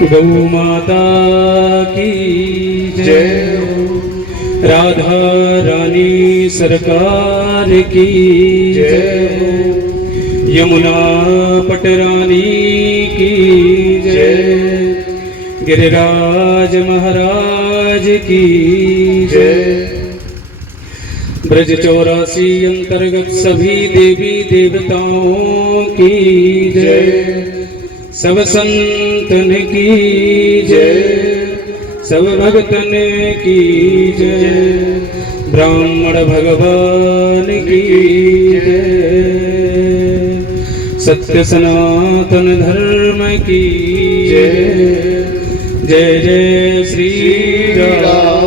गौ माता की जय, राधा रानी सरकार की जय, यमुना पटरानी की जय, गिरिराज महाराज की जय। ब्रज 84 अंतर्गत सभी देवी देवताओं की जय, सब संतन की जय, सब भक्तन की जय, ब्राह्मण भगवान की जय, सत्य सनातन धर्म की जय, जय जय श्री राम।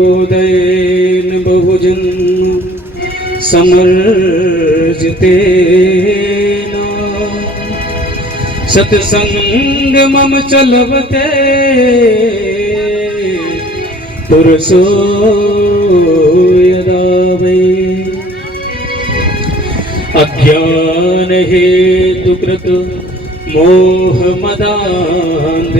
भाग्योदयेन बहुजन्म समर्जितेन, सत्संग मम चलवते पुरुषो यदा वै, अज्ञान हेतु कृत मोह मदान्धकारा,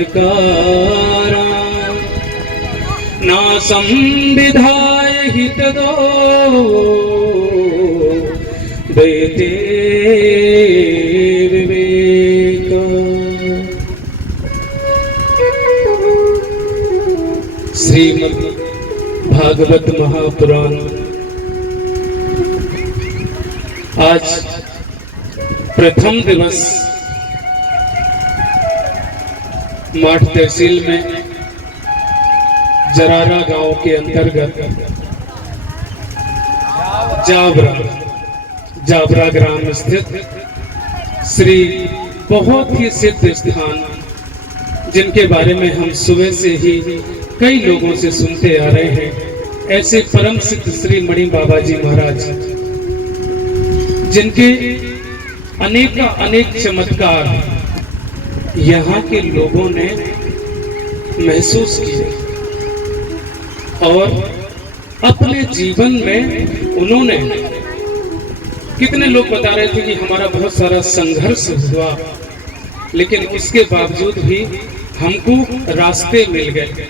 नासं विधाय हितदो दैते विवेक। श्रीमद् भागवत महापुराण आज प्रथम दिवस माठ तहसील में जरारा गांव के अंतर्गत जाबरा ग्राम स्थित श्री बहुत ही सिद्ध स्थान, जिनके बारे में हम सुबह से ही कई लोगों से सुनते आ रहे हैं, ऐसे परम सिद्ध श्री मणि बाबा जी महाराज, जिनके अनेक चमत्कार यहाँ के लोगों ने महसूस किए और अपने जीवन में उन्होंने, कितने लोग बता रहे थे कि हमारा बहुत सारा संघर्ष हुआ, लेकिन उसके बावजूद भी हमको रास्ते मिल गए,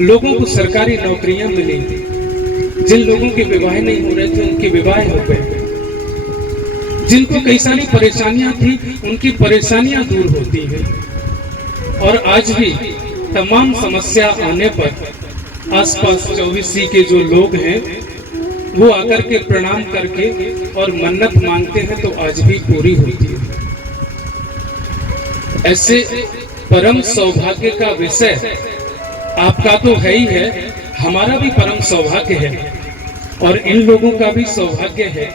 लोगों को सरकारी नौकरियां मिली, जिन लोगों के विवाह नहीं हो रहे थे उनके विवाह हो गए, जिनको कई सारी परेशानियां थी उनकी परेशानियां दूर होती हैं। और आज भी तमाम समस्या आने पर आसपास 24C के जो लोग हैं वो आकर के प्रणाम करके और मन्नत मांगते हैं तो आज भी पूरी होती है। ऐसे परम सौभाग्य का विषय आपका तो है ही है, हमारा भी परम सौभाग्य है और इन लोगों का भी सौभाग्य है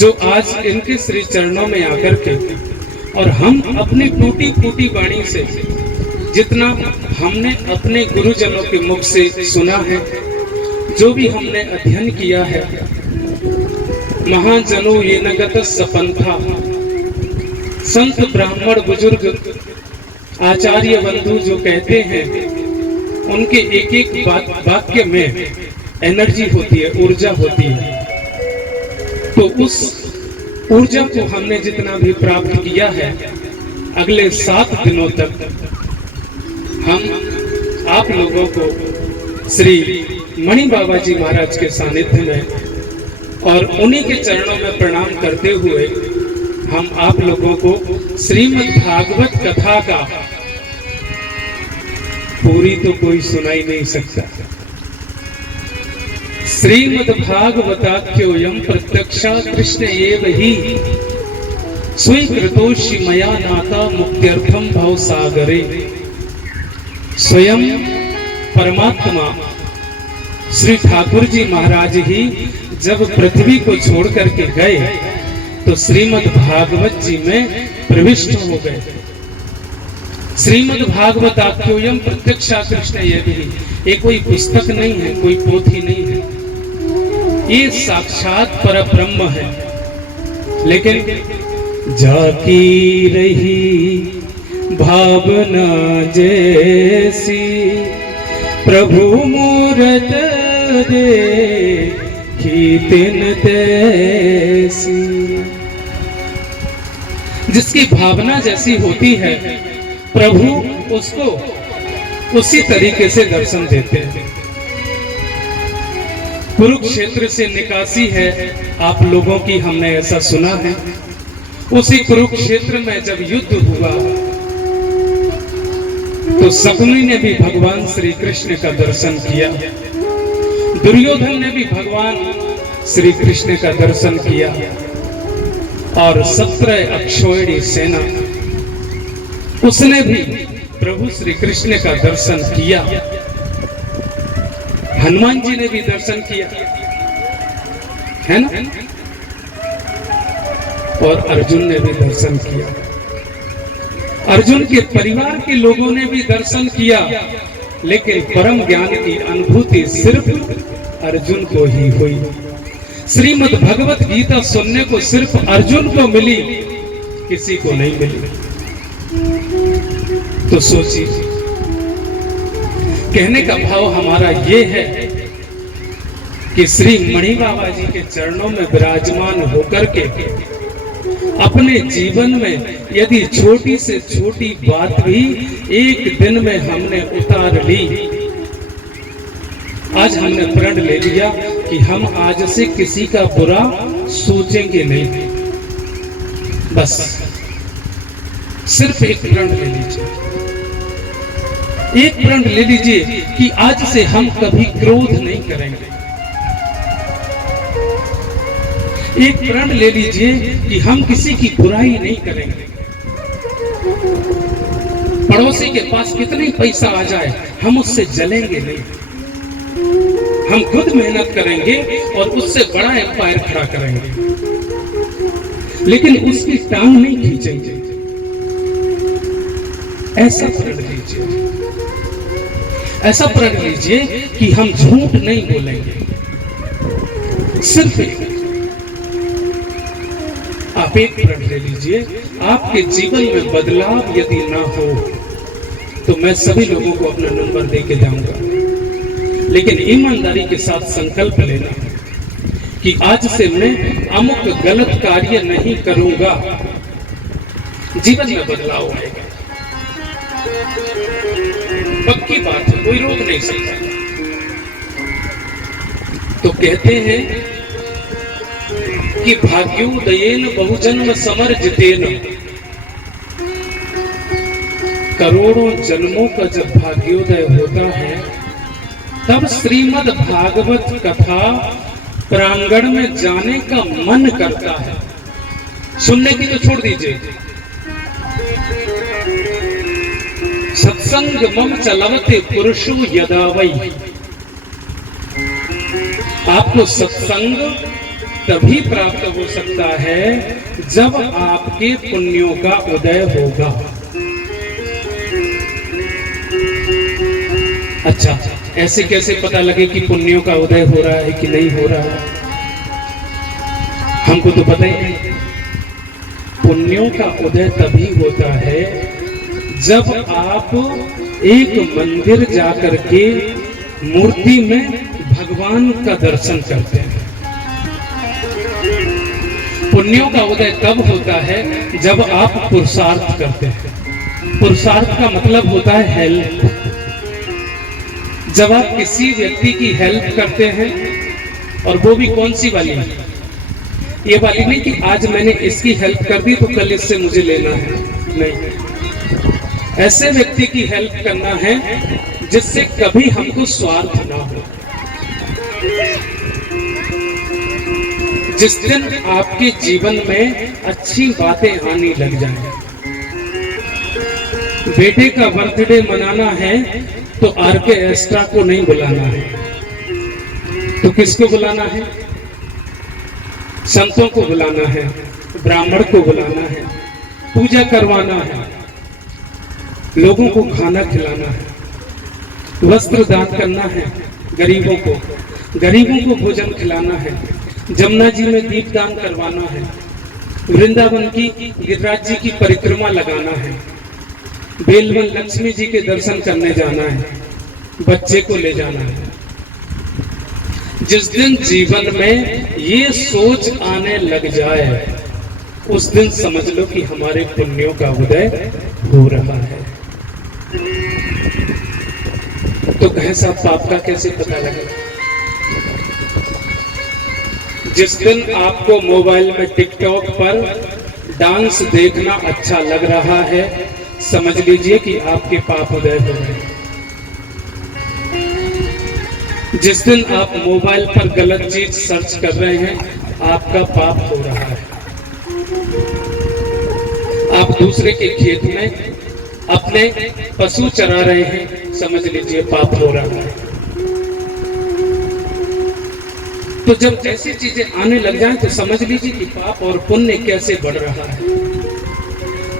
जो आज इनके श्री चरणों में आकर के और हम अपनी टूटी फूटी वाणी से जितना हमने अपने गुरुजनों के मुख से सुना है, जो भी हमने अध्ययन किया है, महाजनो ये नगत सपंथा, संत ब्राह्मण बुजुर्ग आचार्य बंधु जो कहते हैं, उनके एक एक वाक्य में एनर्जी होती है, ऊर्जा होती है। तो उस ऊर्जा को हमने जितना भी प्राप्त किया है, अगले 7 दिनों तक हम आप लोगों को श्री मणि बाबा जी महाराज के सानिध्य में और उन्हीं के चरणों में प्रणाम करते हुए हम आप लोगों को श्रीमद् भागवत कथा का, पूरी तो कोई सुना ही नहीं सकता, श्रीमद् भागवताख्योऽयं प्रत्यक्षा कृष्ण एव हि स्वीकृतोषि मया नाता मुक्त्यर्थम भव सागरे। स्वयं परमात्मा श्री ठाकुर जी महाराज ही जब पृथ्वी को छोड़ करके गए तो श्रीमद् भागवत जी में प्रविष्ट हो गए। श्रीमद् भागवताख्योऽयं प्रत्यक्षा कृष्ण एव हि, ये कोई पुस्तक नहीं है, कोई पोथी नहीं है, ये साक्षात परब्रह्म है। लेकिन जाकी रही भावना जैसी, प्रभु मूरत देखी तिन तैसी। जिसकी भावना जैसी होती है प्रभु उसको उसी तरीके से दर्शन देते हैं। कुरुक्षेत्र से निकासी है आप लोगों की, हमने ऐसा सुना है। उसी कुरुक्षेत्र में जब युद्ध हुआ तो शकुनी ने भी भगवान श्री कृष्ण का दर्शन किया, दुर्योधन ने भी भगवान श्री कृष्ण का दर्शन किया, और 17 अक्षौहिणी सेना उसने भी प्रभु श्री कृष्ण का दर्शन किया। हनुमान जी ने भी दर्शन किया, है ना, और अर्जुन ने भी दर्शन किया। अर्जुन के परिवार के लोगों ने भी दर्शन किया, लेकिन परम ज्ञान की अनुभूति सिर्फ अर्जुन को ही हुई। श्रीमद् भगवत गीता सुनने को सिर्फ अर्जुन को मिली, किसी को नहीं मिली। तो सोचिए, कहने का भाव हमारा ये है कि श्री मणि बाबा जी के चरणों में विराजमान होकर के अपने जीवन में यदि छोटी से छोटी बात भी एक दिन में हमने उतार ली, आज हमने प्रण ले लिया कि हम आज से किसी का बुरा सोचेंगे नहीं। बस सिर्फ एक प्रण ले लीजिए, एक प्रण ले लीजिए कि आज से हम कभी क्रोध नहीं करेंगे। एक प्रण ले लीजिए कि हम किसी की बुराई नहीं करेंगे। पड़ोसी के पास कितनी पैसा आ जाए हम उससे जलेंगे नहीं। हम खुद मेहनत करेंगे और उससे बड़ा एम्पायर खड़ा करेंगे, लेकिन उसकी टांग नहीं खींचेंगे। ऐसा प्रण लीजिए, ऐसा प्रण लीजिए कि हम झूठ नहीं बोलेंगे। सिर्फ आप एक प्रण ले लीजिए। आपके जीवन में बदलाव यदि ना हो तो मैं सभी लोगों को अपना नंबर दे के जाऊंगा, लेकिन ईमानदारी के साथ संकल्प लेना कि आज से मैं अमुक गलत कार्य नहीं करूंगा। जीवन में बदलाव आएगा, पक्की बात है, कोई रोक नहीं सकता। तो कहते हैं कि भाग्योदयेन बहुजन्म समर्जितेन, करोड़ों जन्मों का जब भाग्योदय होता है तब श्रीमद् भागवत कथा प्रांगण में जाने का मन करता है। सुनने की तो छोड़ दीजिए, सत्संग मम चलवते पुरुषो यदा वै। आपको सत्संग तभी प्राप्त हो सकता है जब आपके पुण्यों का उदय होगा। अच्छा, ऐसे कैसे पता लगे कि पुण्यों का उदय हो रहा है कि नहीं हो रहा है? हमको तो पता ही नहीं। पुण्यों का उदय तभी होता है जब आप एक मंदिर जाकर के मूर्ति में भगवान का दर्शन करते हैं। पुण्यों का उदय तब होता है जब आप पुरुषार्थ करते हैं। पुरुषार्थ का मतलब होता है हेल्प। जब आप किसी व्यक्ति की हेल्प करते हैं, और वो भी कौन सी वाली, ये वाली नहीं कि आज मैंने इसकी हेल्प कर दी तो कल इससे मुझे लेना है, नहीं। ऐसे व्यक्ति की हेल्प करना है जिससे कभी हमको स्वार्थ ना हो। जिस दिन आपके जीवन में अच्छी बातें आने लग जाएं। बेटे का बर्थडे मनाना है तो आरके एक्स्ट्रा को नहीं बुलाना है, तो किसको बुलाना है? संतों को बुलाना है, ब्राह्मण को बुलाना है, पूजा करवाना है, लोगों को खाना खिलाना है, वस्त्र दान करना है, गरीबों को भोजन खिलाना है, जमुना जी में दीपदान करवाना है, वृंदावन की गिरिराज जी की परिक्रमा लगाना है, बेलवन लक्ष्मी जी के दर्शन करने जाना है, बच्चे को ले जाना है। जिस दिन जीवन में ये सोच आने लग जाए उस दिन समझ लो कि हमारे पुण्यों का उदय हो रहा है। तो ऐसा पाप का कैसे पता लगेगा? जिस दिन आपको मोबाइल में टिकटॉक पर डांस देखना अच्छा लग रहा है, समझ लीजिए कि आपके पाप उदय हो रहे हैं। जिस दिन आप मोबाइल पर गलत चीज सर्च कर रहे हैं, आपका पाप हो रहा है। आप दूसरे के खेत में अपने पशु चरा रहे हैं, समझ लीजिए पाप हो रहा है। तो जब ऐसी चीजें आने लग जाएं तो समझ लीजिए कि पाप और पुण्य कैसे बढ़ रहा है।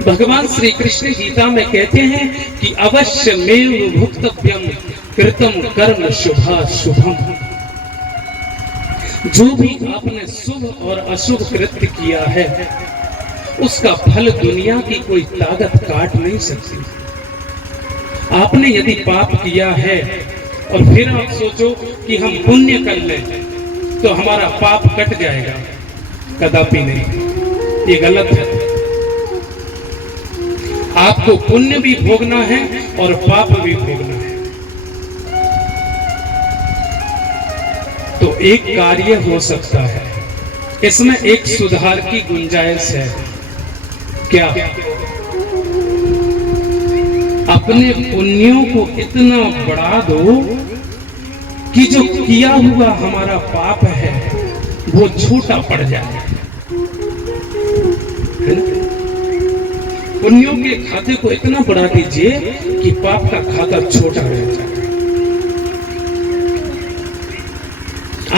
भगवान श्री कृष्ण गीता में कहते हैं कि अवश्य मेव भुक्तव्यम कृतम कर्म शुभाशुभम। जो भी आपने शुभ और अशुभ कृत्य किया है उसका फल दुनिया की कोई ताकत काट नहीं सकती। आपने यदि पाप किया है और फिर आप सोचो कि हम पुण्य कर लें तो हमारा पाप कट जाएगा, कदापि नहीं, ये गलत है। आपको पुण्य भी भोगना है और पाप भी भोगना है। तो एक कार्य हो सकता है, इसमें एक सुधार की गुंजाइश है। क्या? अपने पुण्यों को इतना बढ़ा दो कि जो किया हुआ हमारा पाप है वो छोटा पड़ जाए। पुण्यों के खाते को इतना बढ़ा दीजिए कि पाप का खाता छोटा रह जाए।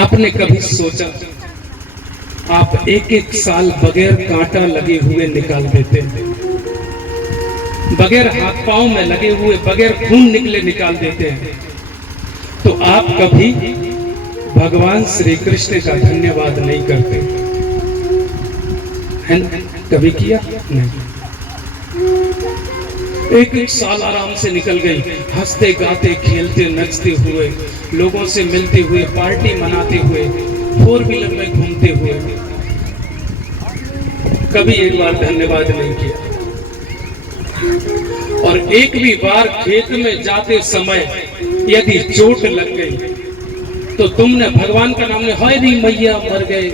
आपने कभी सोचा आप एक एक साल बगैर कांटा लगे हुए निकाल देते हैं, बगैर हाथ पांव में लगे हुए बगैर खून निकले निकाल देते हैं, तो आप कभी भगवान श्री कृष्ण का धन्यवाद नहीं करते हैं? कभी किया नहीं? एक एक साल आराम से निकल गई, हंसते गाते खेलते नचते हुए, लोगों से मिलते हुए, पार्टी मनाते हुए, 4 व्हीलर में घूमते हुए, कभी एक बार धन्यवाद नहीं किया। और एक भी बार खेत में जाते समय यदि चोट लग गई तो तुमने भगवान का नाम ले, हाय री मैया मर गए,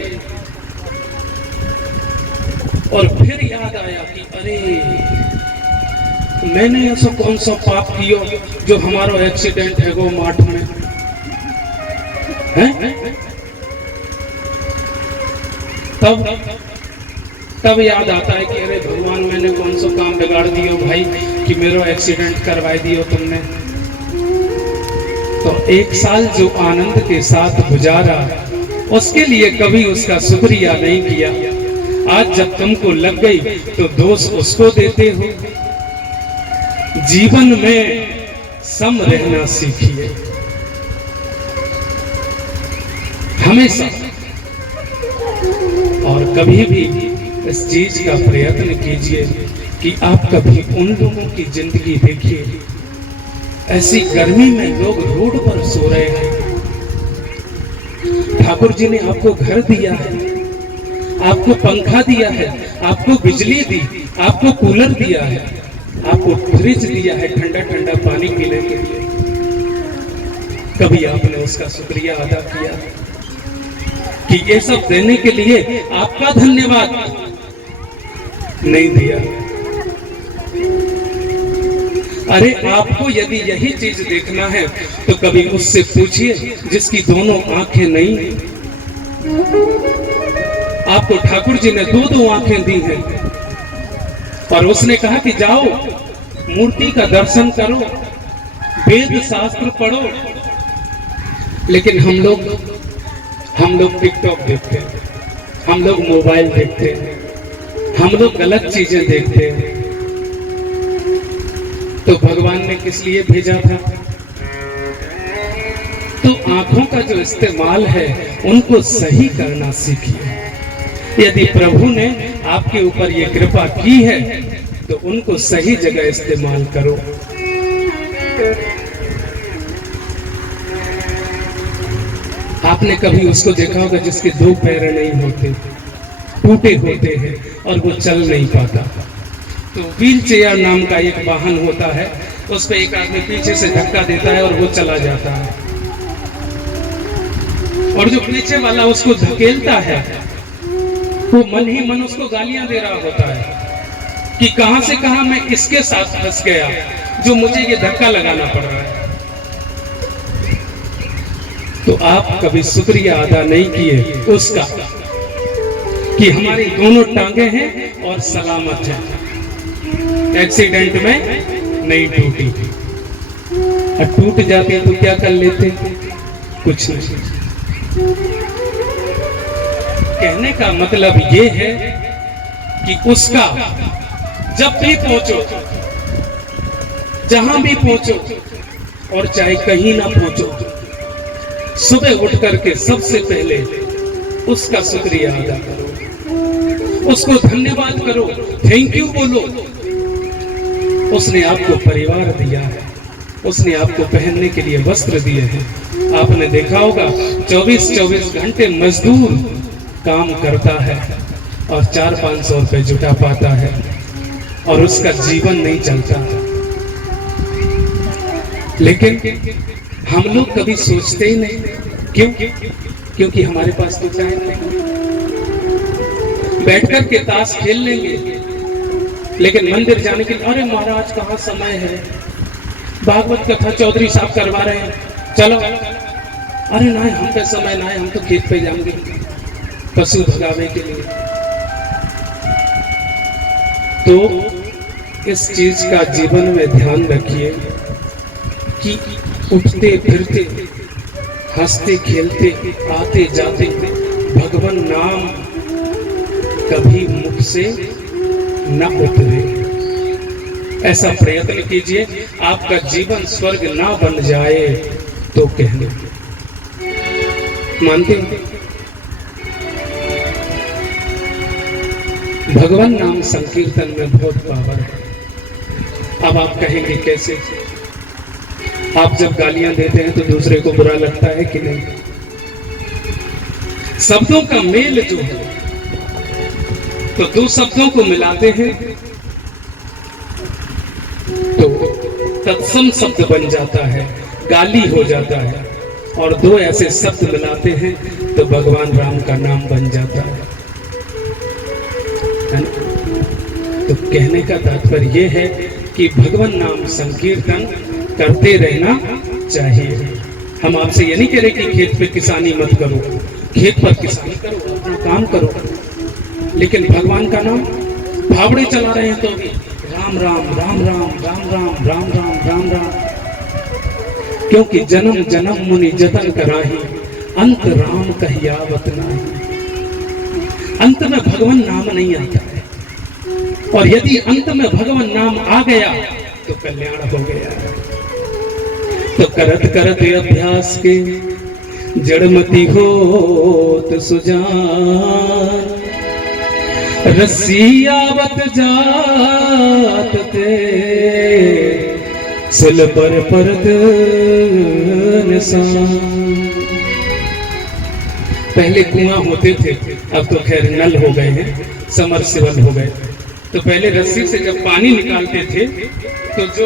और फिर याद आया कि अरे मैंने ऐसा कौन सा पाप किया जो हमारा एक्सीडेंट है वो माठ में है? तब याद आता है कि अरे भगवान मैंने कौन सा काम बिगाड़ दिया भाई कि मेरा एक्सीडेंट करवा दिया तुमने। तो एक साल जो आनंद के साथ गुजारा उसके लिए कभी उसका शुक्रिया नहीं किया। आज जब तुमको लग गई तो दोष उसको देते हो। जीवन में सम रहना सीखिए हमेशा, और कभी भी इस चीज का प्रयत्न कीजिए कि आप कभी उन लोगों की जिंदगी देखिए, ऐसी गर्मी में लोग रोड पर सो रहे हैं। ठाकुर जी ने आपको घर दिया है, आपको पंखा दिया है, आपको बिजली दी, आपको कूलर दिया है, आपको फ्रिज दिया है ठंडा ठंडा पानी पीने के लिए। कभी आपने उसका शुक्रिया अदा किया कि ये सब देने के लिए आपका धन्यवाद नहीं दिया? अरे आपको यदि यही चीज देखना है तो कभी उससे पूछिए जिसकी दोनों आंखें नहीं। आपको ठाकुर जी ने 2 आंखें दी हैं और उसने कहा कि जाओ मूर्ति का दर्शन करो, वेद शास्त्र पढ़ो। लेकिन हम लोग टिकटॉक देखते हैं, हम लोग मोबाइल देखते हैं, हम लोग गलत चीजें देखते हैं। तो भगवान ने किस लिए भेजा था? तो आंखों का जो इस्तेमाल है उनको सही करना सीखिए। यदि प्रभु ने आपके ऊपर ये कृपा की है तो उनको सही जगह इस्तेमाल करो। आपने कभी उसको देखा होगा जिसके दो पैर नहीं होते, टूटे होते हैं और वो चल नहीं पाता, तो व्हील चेयर नाम का एक वाहन होता है, उस पर एक आदमी पीछे से धक्का देता है और वो चला जाता है, और जो पीछे वाला उसको धकेलता है वो मन ही मन उसको गालियां दे रहा होता है कि कहां से कहां मैं इसके साथ फंस गया जो मुझे ये धक्का लगाना पड़ रहा है। तो आप कभी शुक्रिया अदा नहीं किए उसका कि हमारी दोनों टांगे हैं और सलामत है, एक्सीडेंट में नहीं टूटी। और टूट जाते तो क्या कर लेते? कुछ नहीं। कहने का मतलब ये है कि उसका जब भी पहुंचो, जहां भी पहुंचो, और चाहे कहीं ना पहुंचो, सुबह उठ करके सबसे पहले उसका शुक्रिया अदा करो, उसको धन्यवाद करो, थैंक यू बोलो। उसने आपको परिवार दिया है, उसने आपको पहनने के लिए वस्त्र दिए हैं। आपने देखा होगा 24-24 घंटे मजदूर काम करता है और 400-500 रुपए जुटा पाता है और उसका जीवन नहीं चलता। लेकिन हम लोग कभी सोचते ही नहीं, क्यों? क्योंकि हमारे पास तो टाइम नहीं। बैठकर के ताश खेल लेंगे, लेकिन मंदिर जाने के लिए अरे महाराज कहाँ समय है, भागवत कथा चौधरी साहब करवा रहे हैं, चलो। अरे नहीं, हम पे समय ना है, हम तो खेत पे जाएंगे पशु भगावे के लिए। तो इस चीज का जीवन में ध्यान रखिए कि उठते फिरते, हंसते खेलते, आते जाते भगवान नाम कभी मुख से न उतरे। ऐसा प्रयत्न कीजिए, आपका जीवन स्वर्ग ना बन जाए तो कहने मानते हैं। भगवान नाम संकीर्तन में बहुत पावर है। अब आप कहेंगे कैसे? आप जब गालियां देते हैं तो दूसरे को बुरा लगता है कि नहीं? शब्दों का मेल जो है, तो दो शब्दों को मिलाते हैं तो तत्सम शब्द बन जाता है, गाली हो जाता है, और दो ऐसे शब्द मिलाते हैं तो भगवान राम का नाम बन जाता है ना? तो कहने का तात्पर्य यह है कि भगवान नाम संकीर्तन करते रहना चाहिए। हम आपसे ये नहीं कह रहे कि खेत पे किसानी मत करो, खेत पर किसानी करो, अपना काम करो, लेकिन भगवान का नाम फावड़े चला रहे हैं तो भी राम राम राम राम राम राम राम राम राम राम, क्योंकि जन्म जन्म मुनि जतन कराही, अंत राम कहियावत नाही। अंत में भगवान नाम नहीं आता है, और यदि अंत में भगवान नाम आ गया तो कल्याण हो गया। तो करत करत अभ्यास के जड़मती होत सुजान, रस्सी आवत जात ते सिल पर परत निशान। पहले कुआं होते थे, अब तो खैर नल हो गए हैं, समरसेबल हो गए। तो पहले रस्सी से जब पानी निकालते थे तो जो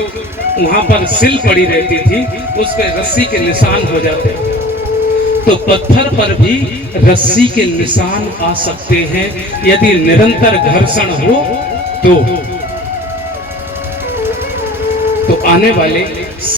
वहां पर सिल पड़ी रहती थी उस पर रस्सी के निशान हो जाते थे। तो पत्थर पर भी रस्सी के निशान आ सकते हैं यदि निरंतर घर्षण हो तो आने वाले